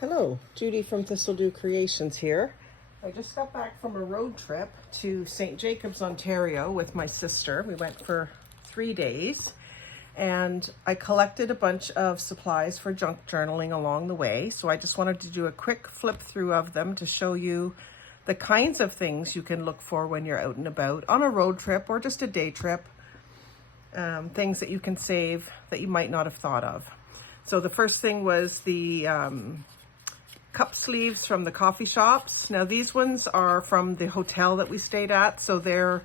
Hello, Judy from Thistledew Creations here. I just got back from a road trip to St. Jacobs, Ontario with my sister. We went for 3 days and I collected a bunch of supplies for junk journaling along the way. So I just wanted to do a quick flip through of them to show you the kinds of things you can look for when you're out and about on a road trip or just a day trip. Things that you can save that you might not have thought of. So the first thing was the cup sleeves from the coffee shops. Now these ones are from the hotel that we stayed at, so they're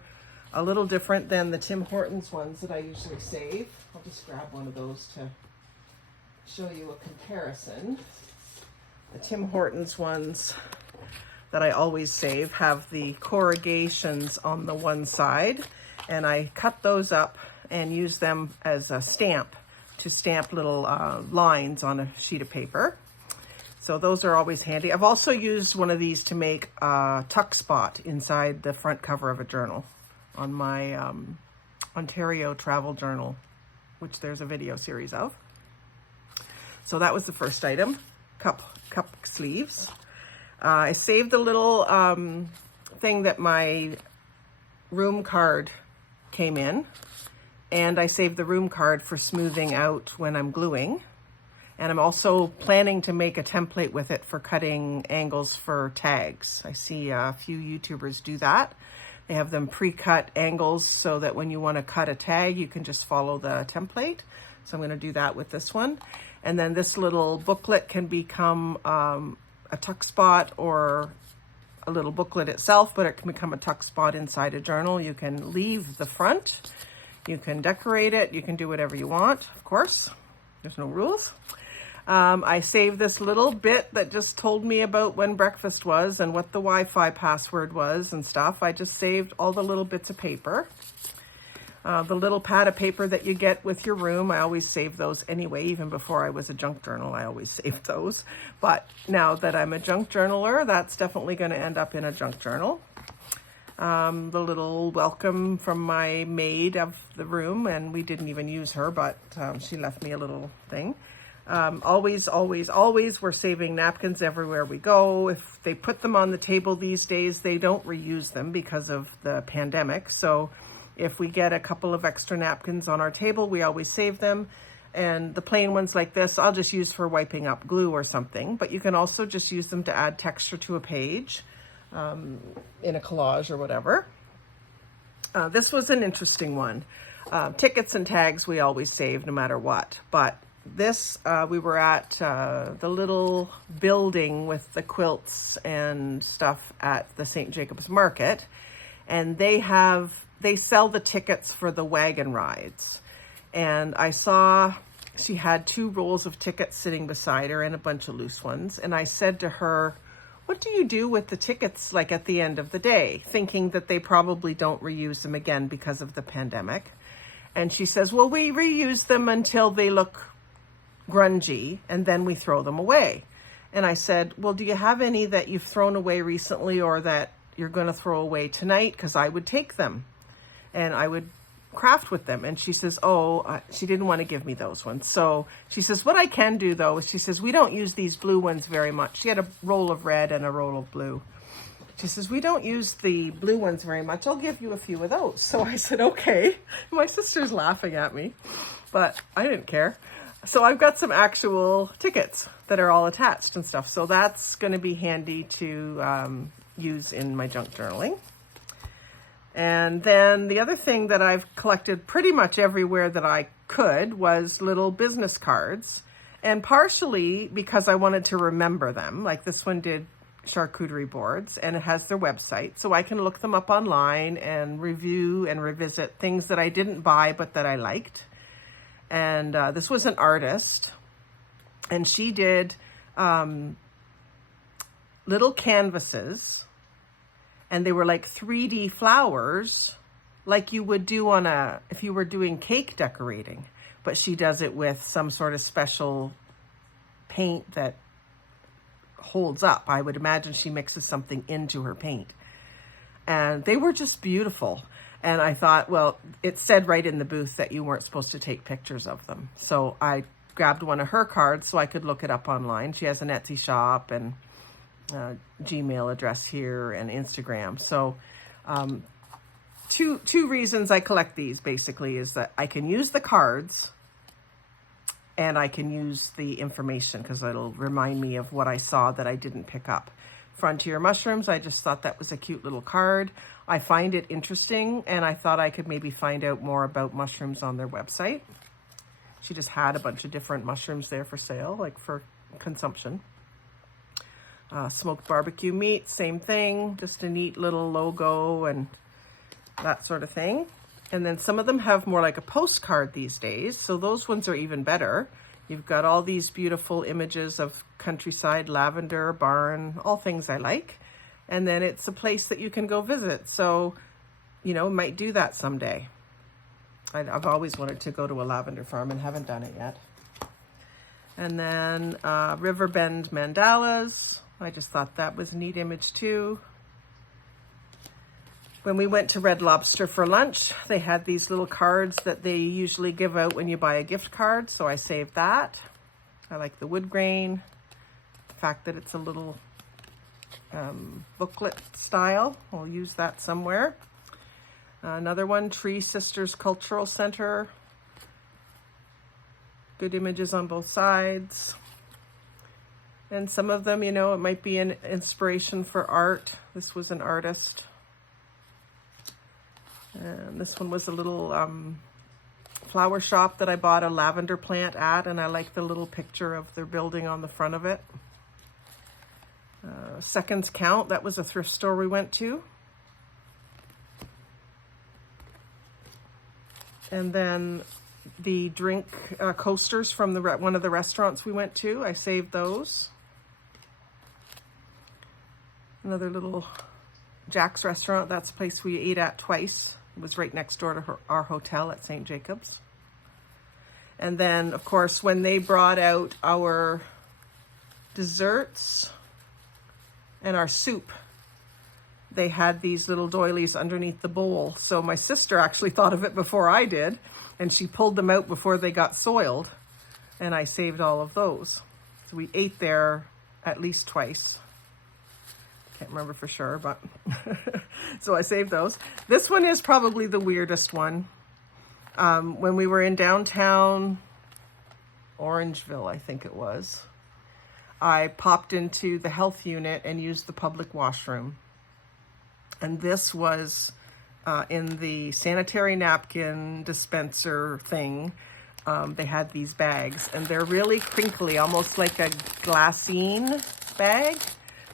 a little different than the Tim Hortons ones that I usually save. I'll just grab one of those to show you a comparison. The Tim Hortons ones that I always save have the corrugations on the one side, and I cut those up and use them as a stamp to stamp little lines on a sheet of paper. So those are always handy. I've also used one of these to make a tuck spot inside the front cover of a journal on my Ontario travel journal, which there's a video series of. So that was the first item, cup sleeves. I saved the little thing that my room card came in, and I saved the room card for smoothing out when I'm gluing. And I'm also planning to make a template with it for cutting angles for tags. I see a few YouTubers do that. They have them pre-cut angles so that when you want to cut a tag, you can just follow the template. So I'm going to do that with this one. And then this little booklet can become a tuck spot or a little booklet itself, but it can become a tuck spot inside a journal. You can leave the front, you can decorate it, you can do whatever you want, of course. There's no rules. I saved this little bit that just told me about when breakfast was and what the Wi-Fi password was and stuff. I just saved all the little bits of paper. The little pad of paper that you get with your room, I always save those anyway. Even before I was a junk journal, I always saved those. But now that I'm a junk journaler, that's definitely going to end up in a junk journal. The little welcome from my maid of the room, and we didn't even use her, but she left me a little thing. Always, we're saving napkins everywhere we go. If they put them on the table these days, they don't reuse them because of the pandemic. So if we get a couple of extra napkins on our table, we always save them. And the plain ones like this, I'll just use for wiping up glue or something. But you can also just use them to add texture to a page in a collage or whatever. This was an interesting one. Tickets and tags we always save no matter what. But this, we were at the little building with the quilts and stuff at the St. Jacobs Market, and they sell the tickets for the wagon rides. And I saw she had 2 rolls of tickets sitting beside her and a bunch of loose ones. And I said to her, "What do you do with the tickets like at the end of the day?" Thinking that they probably don't reuse them again because of the pandemic. And she says, "Well, we reuse them until they look grungy and then we throw them away." And I said, "Well, do you have any that you've thrown away recently or that you're going to throw away tonight? Because I would take them and I would craft with them." And she says, she didn't want to give me those ones. So she says, "What I can do though," is she says, "we don't use these blue ones very much." She had a roll of red and a roll of blue. She says, "We don't use the blue ones very much. I'll give you a few of those." So I said, "Okay." My sister's laughing at me, but I didn't care. So I've got some actual tickets that are all attached and stuff. So that's going to be handy to use in my junk journaling. And then the other thing that I've collected pretty much everywhere that I could was little business cards. And partially because I wanted to remember them. Like this one did charcuterie boards, and it has their website. So I can look them up online and review and revisit things that I didn't buy but that I liked. And this was an artist, and she did little canvases, and they were like 3D flowers, like you would do if you were doing cake decorating, but she does it with some sort of special paint that holds up. I would imagine she mixes something into her paint, and they were just beautiful. And I thought, well, it said right in the booth that you weren't supposed to take pictures of them. So I grabbed one of her cards so I could look it up online. She has an Etsy shop and Gmail address here and Instagram. So two reasons I collect these basically is that I can use the cards and I can use the information because it'll remind me of what I saw that I didn't pick up. Frontier mushrooms, I just thought that was a cute little card. I find it interesting, and I thought I could maybe find out more about mushrooms on their website. She just had a bunch of different mushrooms there for sale, like for consumption. Smoked barbecue meat, same thing, just a neat little logo and that sort of thing. And then some of them have more like a postcard these days, so those ones are even better. You've got all these beautiful images of countryside, lavender, barn, all things I like. And then it's a place that you can go visit. So, you know, might do that someday. I've always wanted to go to a lavender farm and haven't done it yet. And then Riverbend mandalas. I just thought that was a neat image too. When we went to Red Lobster for lunch, they had these little cards that they usually give out when you buy a gift card, so I saved that. I like the wood grain, the fact that it's a little booklet style. I'll use that somewhere. Another one, Tree Sisters Cultural Center. Good images on both sides. And some of them, you know, it might be an inspiration for art. This was an artist. And this one was a little flower shop that I bought a lavender plant at, and I like the little picture of their building on the front of it. Seconds Count, that was a thrift store we went to. And then the drink coasters from one of the restaurants we went to, I saved those. Another little Jack's restaurant, that's a place we ate at twice. It was right next door to our hotel at St. Jacobs. And then, of course, when they brought out our desserts and our soup, they had these little doilies underneath the bowl. So my sister actually thought of it before I did, and she pulled them out before they got soiled, and I saved all of those. So we ate there at least twice. Can't remember for sure, but so I saved those. This one is probably the weirdest one. When we were in downtown Orangeville, I think it was, I popped into the health unit and used the public washroom. And this was in the sanitary napkin dispenser thing. They had these bags, and they're really crinkly, almost like a glassine bag.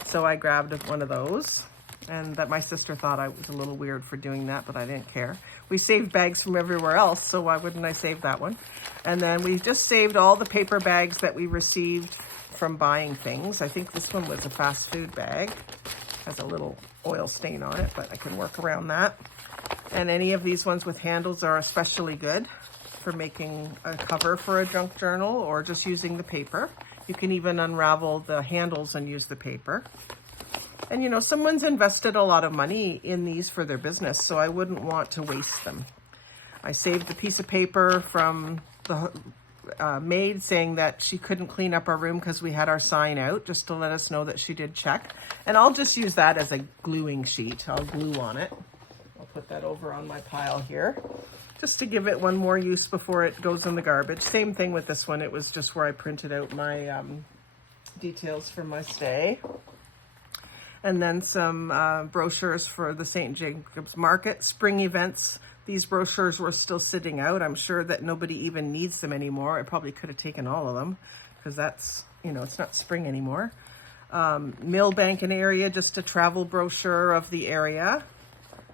So I grabbed one of those, and that my sister thought I was a little weird for doing that, but I didn't care. We saved bags from everywhere else, so why wouldn't I save that one? And then we just saved all the paper bags that we received from buying things. I think this one was a fast food bag. Has a little oil stain on it, but I can work around that. And any of these ones with handles are especially good for making a cover for a junk journal or just using the paper. You can even unravel the handles and use the paper. And you know, someone's invested a lot of money in these for their business, so I wouldn't want to waste them. I saved a piece of paper from the maid saying that she couldn't clean up our room because we had our sign out, just to let us know that she did check. And I'll just use that as a gluing sheet. I'll glue on it. I'll put that over on my pile here, just to give it one more use before it goes in the garbage. Same thing with this one. It was just where I printed out my details for my stay. And then some brochures for the St. Jacobs Market spring events. These brochures were still sitting out. I'm sure that nobody even needs them anymore. I probably could have taken all of them because that's, you know, it's not spring anymore. Millbank and area, just a travel brochure of the area.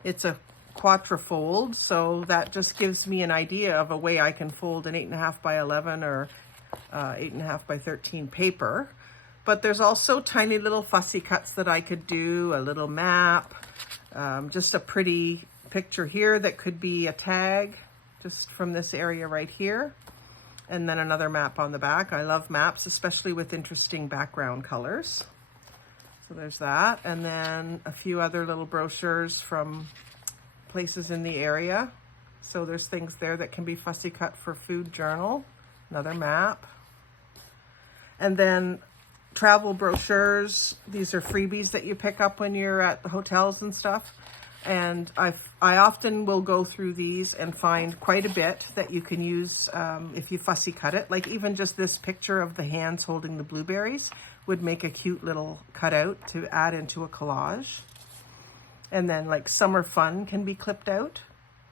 It's a quatrefold, so that just gives me an idea of a way I can fold an 8.5 by 11 or 8.5 by 13 paper. But there's also tiny little fussy cuts that I could do, a little map, just a pretty picture here that could be a tag just from this area right here, and then another map on the back. I love maps, especially with interesting background colors. So there's that, and then a few other little brochures from places in the area. So there's things there that can be fussy cut for food journal, another map. And then travel brochures. These are freebies that you pick up when you're at hotels and stuff. And I often will go through these and find quite a bit that you can use if you fussy cut it. Like even just this picture of the hands holding the blueberries would make a cute little cutout to add into a collage. And then like summer fun can be clipped out.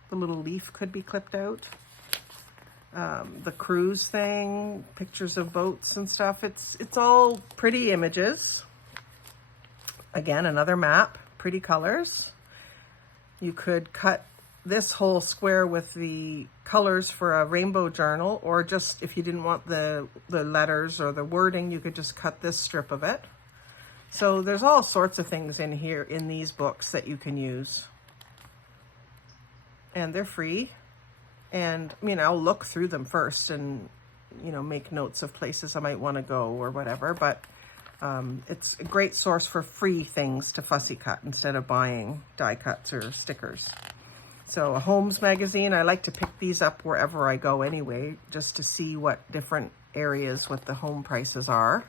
The little leaf could be clipped out. The cruise thing, pictures of boats and stuff. It's all pretty images. Again, another map, pretty colors. You could cut this whole square with the colors for a rainbow journal, or just if you didn't want the letters or the wording, you could just cut this strip of it. So there's all sorts of things in here in these books that you can use. And they're free. And I mean, I'll look through them first and, you know, make notes of places I might want to go or whatever. But it's a great source for free things to fussy cut instead of buying die cuts or stickers. So a Homes magazine, I like to pick these up wherever I go anyway, just to see what different areas, what the home prices are.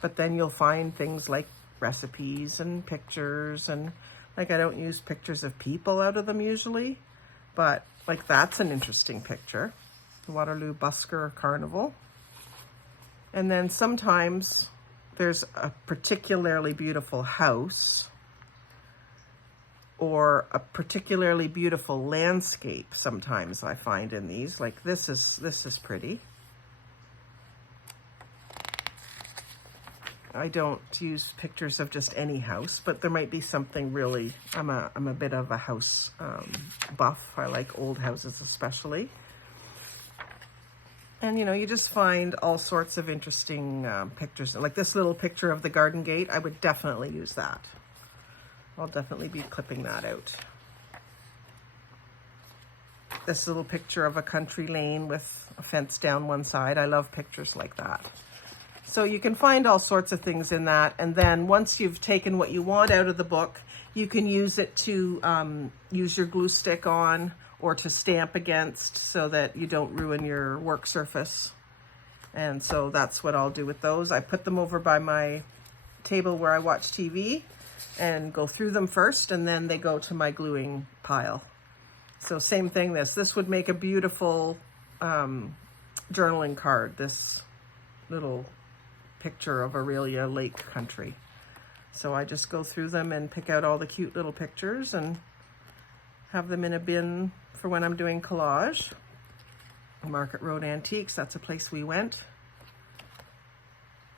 But then you'll find things like recipes and pictures, and like I don't use pictures of people out of them usually, but like that's an interesting picture. The Waterloo Busker Carnival. And then sometimes there's a particularly beautiful house or a particularly beautiful landscape sometimes I find in these. Like this is pretty. I don't use pictures of just any house, but there might be something really, I'm a bit of a house buff. I like old houses especially. And you know, you just find all sorts of interesting pictures. Like this little picture of the garden gate, I would definitely use that. I'll definitely be clipping that out. This little picture of a country lane with a fence down one side. I love pictures like that. So you can find all sorts of things in that. And then once you've taken what you want out of the book, you can use it to use your glue stick on or to stamp against so that you don't ruin your work surface. And so that's what I'll do with those. I put them over by my table where I watch TV and go through them first, and then they go to my gluing pile. So same thing, this would make a beautiful journaling card, this little picture of Aurelia Lake country. So I just go through them and pick out all the cute little pictures and have them in a bin for when I'm doing collage. Market Road Antiques, that's a place we went.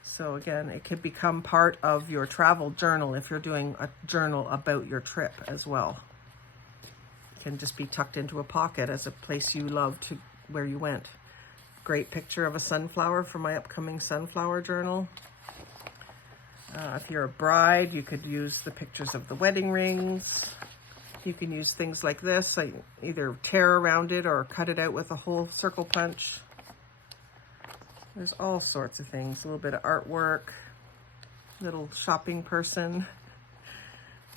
So again, it could become part of your travel journal if you're doing a journal about your trip as well. It can just be tucked into a pocket as a place you love to where you went. Great picture of a sunflower for my upcoming sunflower journal. If you're a bride, you could use the pictures of the wedding rings. You can use things like this, like either tear around it or cut it out with a whole circle punch. There's all sorts of things, a little bit of artwork, little shopping person,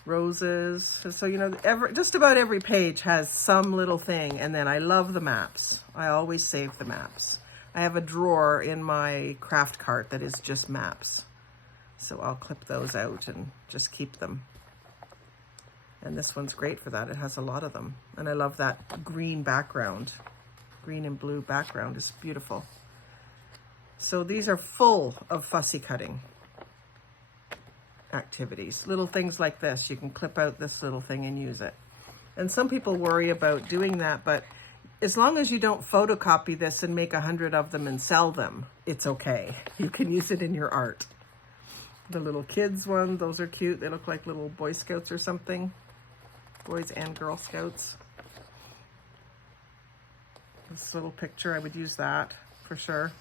roses. So, you know, just about every page has some little thing. And then I love the maps. I always save the maps. I have a drawer in my craft cart that is just maps. So I'll clip those out and just keep them. And this one's great for that. It has a lot of them. And I love that green background. Green and blue background is beautiful. So these are full of fussy cutting activities. Little things like this. You can clip out this little thing and use it. And some people worry about doing that, but as long as you don't photocopy this and make 100 of them and sell them, it's okay. You can use it in your art. The little kids one, those are cute. They look like little Boy Scouts or something. Boys and Girl Scouts. This little picture, I would use that for sure.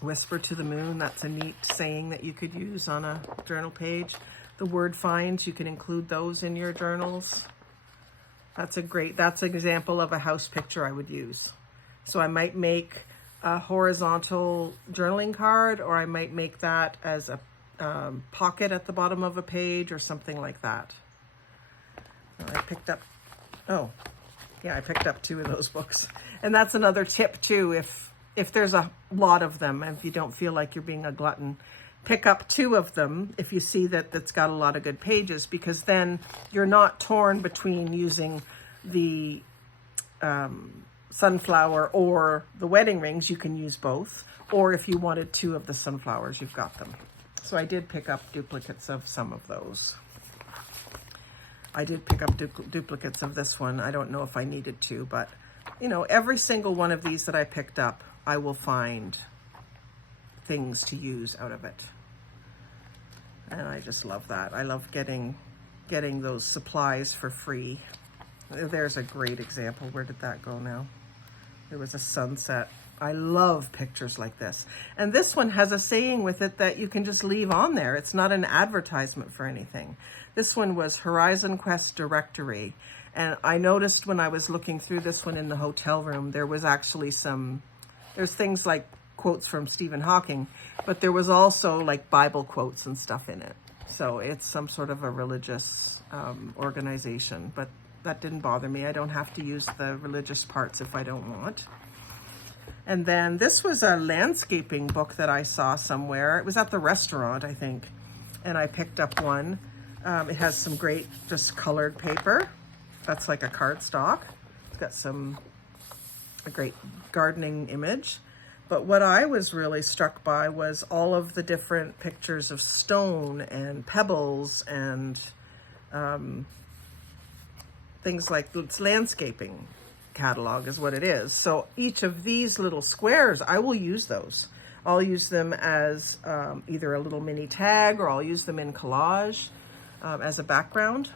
Whisper to the Moon, that's a neat saying that you could use on a journal page. The word finds, you can include those in your journals. That's an example of a house picture I would use. So I might make a horizontal journaling card, or I might make that as a pocket at the bottom of a page or something like that. I picked up 2 of those books. And that's another tip too. If if there's a lot of them, if you don't feel like you're being a glutton, pick up 2 of them if you see that that's got a lot of good pages, because then you're not torn between using the sunflower or the wedding rings. You can use both, or if you wanted 2 of the sunflowers, you've got them. So I did pick up duplicates of some of those. I did pick up duplicates of this one. I don't know if I needed to, but you know, every single one of these that I picked up, I will find things to use out of it. And I just love that. I love getting those supplies for free. There's a great example. Where did that go now? There was a sunset. I love pictures like this. And this one has a saying with it that you can just leave on there. It's not an advertisement for anything. This one was Horizon Quest Directory. And I noticed when I was looking through this one in the hotel room, there was actually there's things like quotes from Stephen Hawking, but there was also like Bible quotes and stuff in it. So it's some sort of a religious organization, but that didn't bother me. I don't have to use the religious parts if I don't want. And then this was a landscaping book that I saw somewhere. It was at the restaurant, I think, and I picked up one. It has some great just colored paper. That's like a cardstock. It's got a great gardening image. But what I was really struck by was all of the different pictures of stone and pebbles and things like it's landscaping catalog is what it is. So each of these little squares, I will use those. I'll use them as either a little mini tag, or I'll use them in collage as a background.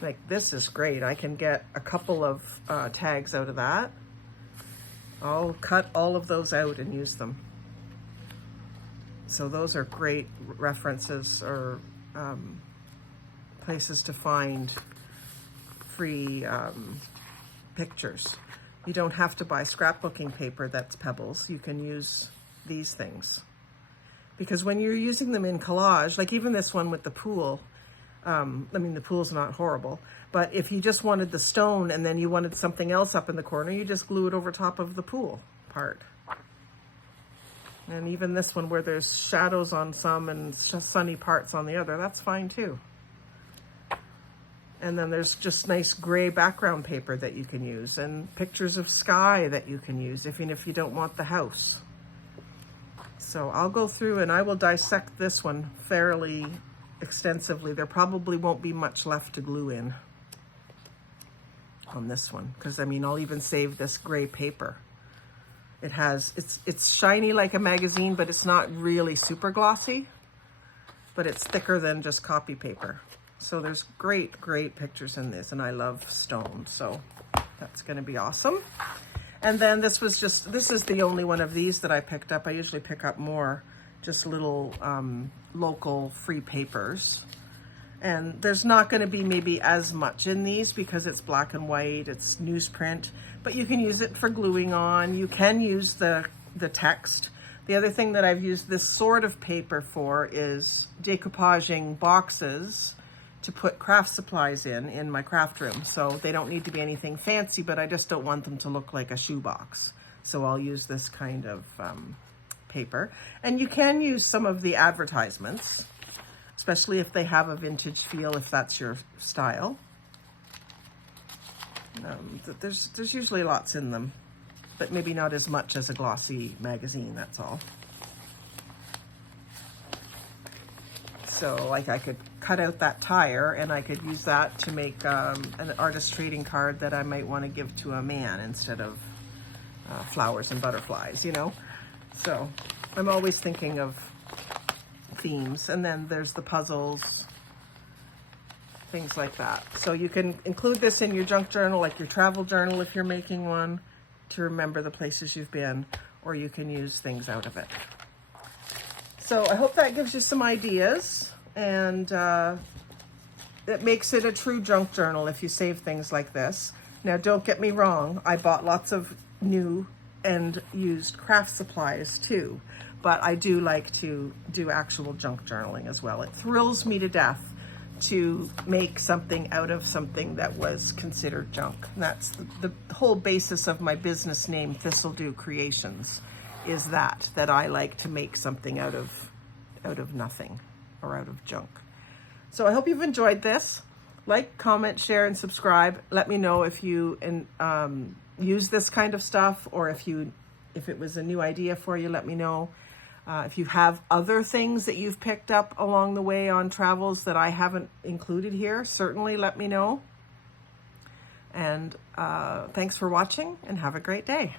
Like this is great. I can get a couple of tags out of that. I'll cut all of those out and use them. So those are great references or places to find free pictures. You don't have to buy scrapbooking paper that's pebbles. You can use these things. Because when you're using them in collage, like even this one with the pool, I mean, the pool's not horrible, but if you just wanted the stone and then you wanted something else up in the corner, you just glue it over top of the pool part. And even this one where there's shadows on some and sunny parts on the other, that's fine too. And then there's just nice gray background paper that you can use, and pictures of sky that you can use, even if you don't want the house. So I'll go through and I will dissect this one fairly extensively. There probably won't be much left to glue in on this one, because I mean, I'll even save this gray paper. It has, it's shiny like a magazine, but it's not really super glossy, but it's thicker than just copy paper. So there's great pictures in this, and I love stone, so that's going to be awesome. And then this is the only one of these that I picked up. I usually pick up more just little local free papers. And there's not going to be maybe as much in these because it's black and white, it's newsprint, but you can use it for gluing on. You can use the text. The other thing that I've used this sort of paper for is decoupaging boxes to put craft supplies in my craft room. So they don't need to be anything fancy, but I just don't want them to look like a shoebox. So I'll use this kind of paper. And you can use some of the advertisements, especially if they have a vintage feel, if that's your style. There's usually lots in them, but maybe not as much as a glossy magazine, that's all. So like I could cut out that tire and I could use that to make an artist trading card that I might want to give to a man instead of flowers and butterflies, you know? So I'm always thinking of themes. And then there's the puzzles, things like that. So you can include this in your junk journal, like your travel journal if you're making one, to remember the places you've been, or you can use things out of it. So I hope that gives you some ideas, and it makes it a true junk journal if you save things like this. Now, don't get me wrong, I bought lots of new and used craft supplies too, but I do like to do actual junk journaling as well. It thrills me to death to make something out of something that was considered junk. And that's the whole basis of my business name, Thistledew Creations, is that I like to make something out of nothing or out of junk. So I hope you've enjoyed this. Like, comment, share, and subscribe. Let me know if you use this kind of stuff, or if it was a new idea for you, let me know. If you have other things that you've picked up along the way on travels that I haven't included here, certainly let me know. And thanks for watching, and have a great day.